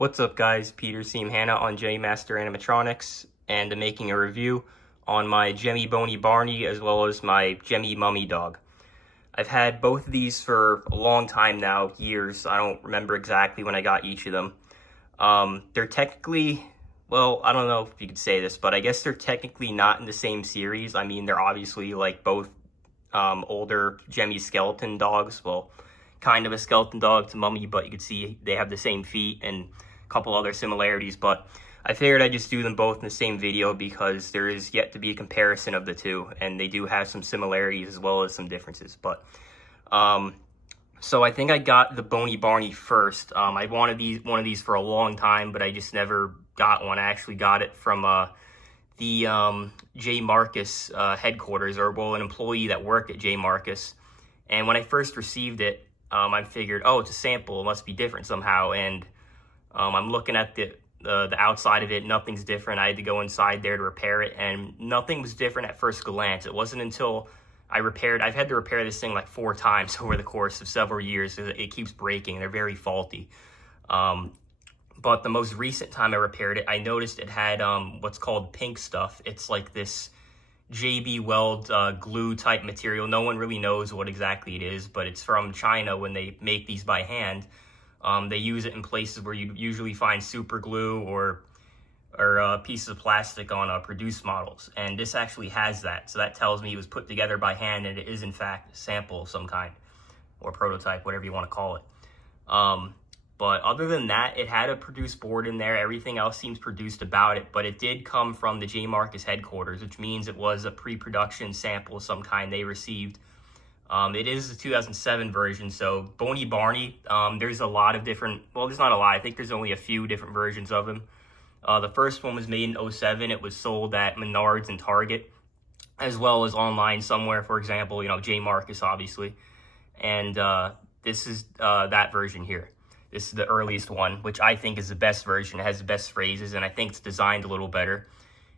What's up guys, Peter Hannah on Gemmy Master Animatronics, and I'm making a review on my Gemmy Bony Barney as well as my Gemmy Mummy Dog. I've had both of these for a long time now, years. I don't remember exactly when I got each of them. They're technically, well, I don't know if you could say this, but I guess they're technically not in the same series. I mean, they're obviously like both older Gemmy skeleton dogs. Well, kind of a skeleton dog to Mummy, but you can see they have the same feet and couple other similarities, but I figured I'd just do them both in the same video because there is yet to be a comparison of the two, and they do have some similarities as well as some differences. But so I think I got the Bony Barney first. I wanted one of these for a long time, but I just never got one. I actually got it from the J. Marcus headquarters, or well, an employee that worked at J. Marcus. And when I first received it, I figured, oh, it's a sample, it must be different somehow. And I'm looking at the outside of it, nothing's different. I had to go inside there to repair it, and nothing was different at first glance. It wasn't until I've had to repair this thing like 4 times over the course of several years. It keeps breaking. They're very faulty. But the most recent time I repaired it, I noticed it had what's called pink stuff. It's like this JB Weld glue type material. No one really knows what exactly it is, but it's from China when they make these by hand. They use it in places where you usually find super glue or pieces of plastic on produced models. And this actually has that. So that tells me it was put together by hand, and it is in fact a sample of some kind, or prototype, whatever you want to call it. But other than that, it had a produced board in there. Everything else seems produced about it, but it did come from the J. Marcus headquarters, which means it was a pre-production sample of some kind they received. It is the 2007 version, so Bony Barney, there's a lot of different, well, there's not a lot, I think there's only a few different versions of him. The first one was made in 2007, it was sold at Menards and Target, as well as online somewhere, for example, J. Marcus, obviously. And this is that version here. This is the earliest one, which I think is the best version. It has the best phrases, and I think it's designed a little better.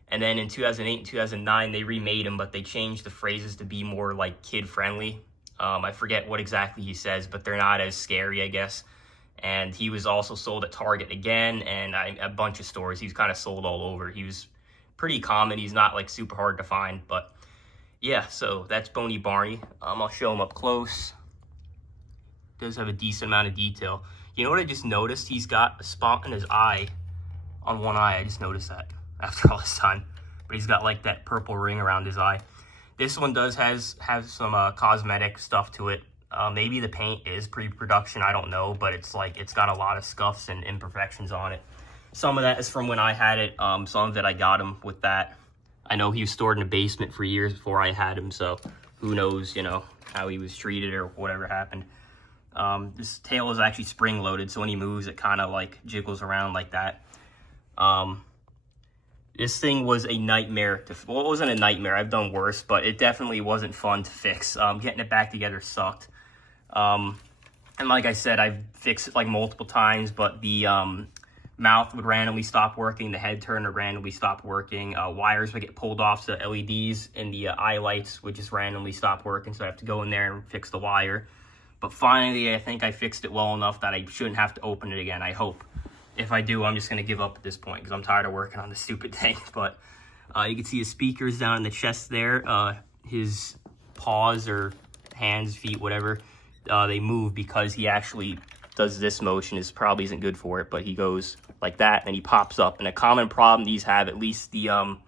And then in 2008 and 2009, they remade them, but they changed the phrases to be more like kid-friendly. I forget what exactly he says, but they're not as scary, I guess. And he was also sold at Target again, and a bunch of stores. He was kind of sold all over. He was pretty common. He's not like super hard to find, but yeah, so that's Bony Barney. I'll show him up close. Does have a decent amount of detail. You know what I just noticed? He's got a spot in his eye, on one eye. I just noticed that after all this time, but he's got like that purple ring around his eye. This one does have some cosmetic stuff to it. Maybe the paint is pre-production, I don't know, but it's got a lot of scuffs and imperfections on it. Some of that is from when I had it. Some of it I got him with that. I know he was stored in a basement for years before I had him, so who knows, how he was treated or whatever happened. This tail is actually spring loaded, so when he moves, it kind of like jiggles around like that. This thing was a nightmare well, it wasn't a nightmare, I've done worse, but it definitely wasn't fun to fix. Getting it back together sucked. And like I said, I've fixed it like multiple times, but the mouth would randomly stop working, the head turner randomly stopped working, wires would get pulled off the LEDs, and the eye lights would just randomly stop working, so I have to go in there and fix the wire. But finally, I think I fixed it well enough that I shouldn't have to open it again, I hope. If I do, I'm just going to give up at this point because I'm tired of working on this stupid thing. But you can see his speakers down in the chest there. His paws or hands, feet, whatever, they move because he actually does this motion. It probably isn't good for it, but he goes like that and he pops up. And a common problem these have, at least the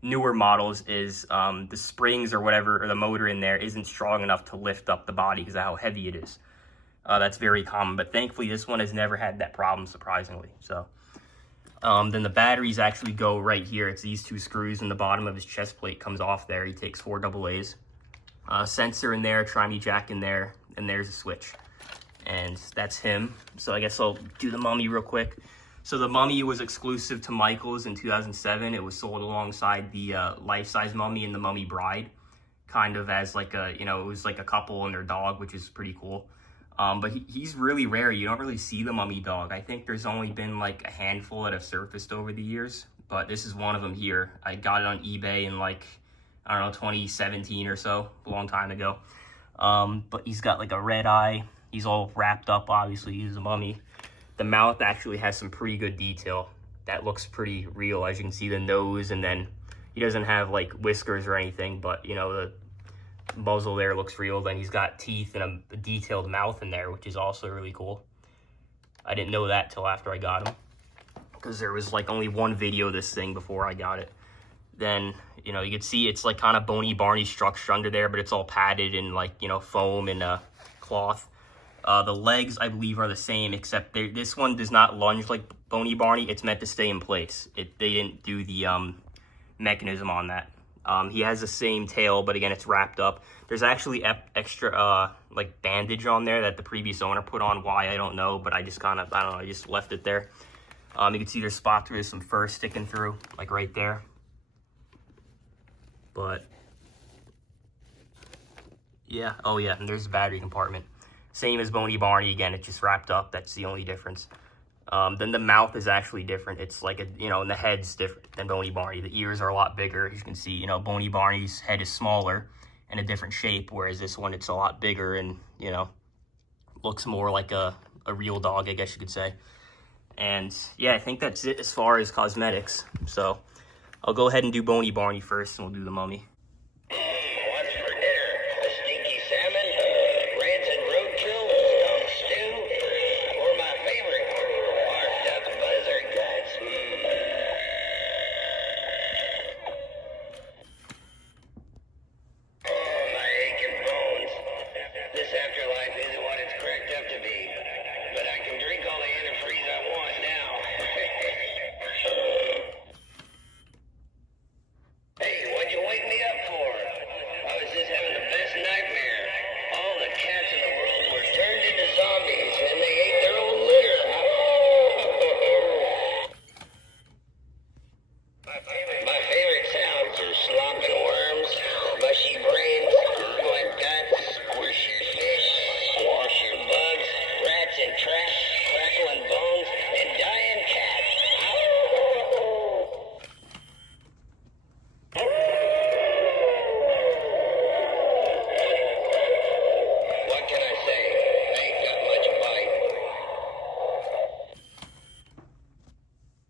newer models, is the springs or whatever, or the motor in there isn't strong enough to lift up the body because of how heavy it is. That's very common, but thankfully this one has never had that problem, surprisingly. So then the batteries actually go right here. It's these 2 screws, and the bottom of his chest plate comes off there. He takes 4 AA's. Sensor in there, tri-me jack in there, and there's a switch. And that's him. So I guess I'll do the Mummy real quick. So the Mummy was exclusive to Michael's in 2007. It was sold alongside the life-size Mummy and the Mummy Bride, kind of as like a, it was like a couple and their dog, which is pretty cool. But he's really rare. You don't really see the Mummy dog. I think there's only been like a handful that have surfaced over the years, but this is one of them here. I got it on eBay in like, I don't know, 2017 or so, a long time ago. But he's got like a red eye. He's all wrapped up, obviously, he's a mummy. the mouth actually has some pretty good detail. That looks pretty real. As you can see, the nose, and then he doesn't have like whiskers or anything, but you know, the muzzle there looks real. Then he's got teeth and a detailed mouth in there, which is also really cool. I didn't know that till after I got him, because there was like only one video of this thing before I got it. Then, you know, you can see it's like kind of Bony Barney structure under there, but it's all padded in like, you know, foam and cloth. The legs, I believe, are the same, except this one does not lunge like Bony Barney. It's meant to stay in place. They didn't do the mechanism on that. He has the same tail, but again, it's wrapped up. There's actually extra like bandage on there that the previous owner put on. Why, I don't know, but I just kind of, I don't know, I just left it there. You can see there's spots where there's some fur sticking through, like right there. But yeah, oh yeah, and there's the battery compartment. Same as Bony Barney, again, it's just wrapped up. That's the only difference. Then the mouth is actually different. It's like, you know, and the head's different than Bony Barney. The ears are a lot bigger. As you can see, you know, Bony Barney's head is smaller and a different shape, whereas this one, it's a lot bigger and, you know, looks more like a real dog, I guess you could say. And yeah, I think that's it as far as cosmetics. So I'll go ahead and do Bony Barney first, and we'll do the mummy. What's for dinner? A stinky salmon, rancid roadkill, skunk stew, or my favorite, barfed up buzzard guts. Oh, my aching bones. This afterlife isn't what it's cracked up to be, but I can drink all the antifreeze I want now. Hey, what'd you wake me up for? I was just having the best nightmare. All the cats in the world were turned into zombies, and they ate their own litter. My favorite sounds are slopping worms, mushy brains, gurgling guts, squish your fish, swash your bugs, rats and traps, crackling bones, and dying cats. What can I say? I ain't got much bite.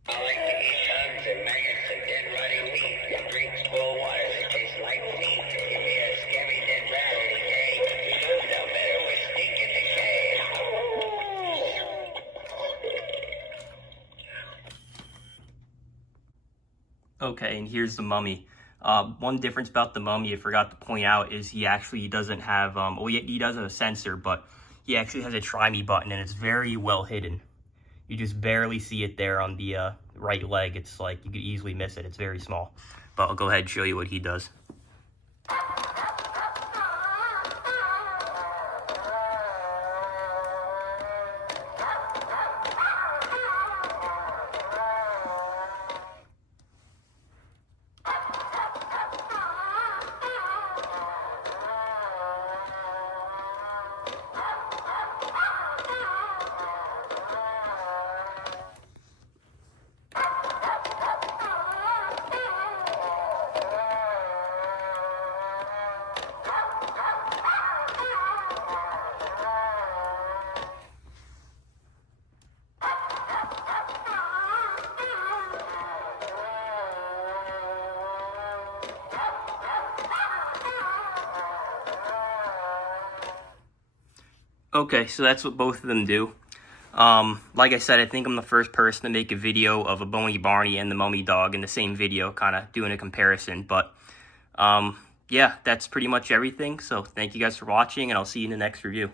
I like to eat bugs and maggots and dead rotting meat and drink spoiled water that tastes like feet. Give me a scabby dead rat any day. No better with stinking decay. Okay, and here's the mummy. One difference about the mummy I forgot to point out is he actually doesn't have, well, he does have a sensor, but he actually has a try me button, and it's very well hidden. You just barely see it there on the right leg. It's like you could easily miss it. It's very small. But I'll go ahead and show you what he does. Okay, so that's what both of them do. Like I said, I think I'm the first person to make a video of a Bony Barney and the mummy dog in the same video, kind of doing a comparison. But yeah, that's pretty much everything. So thank you guys for watching, and I'll see you in the next review.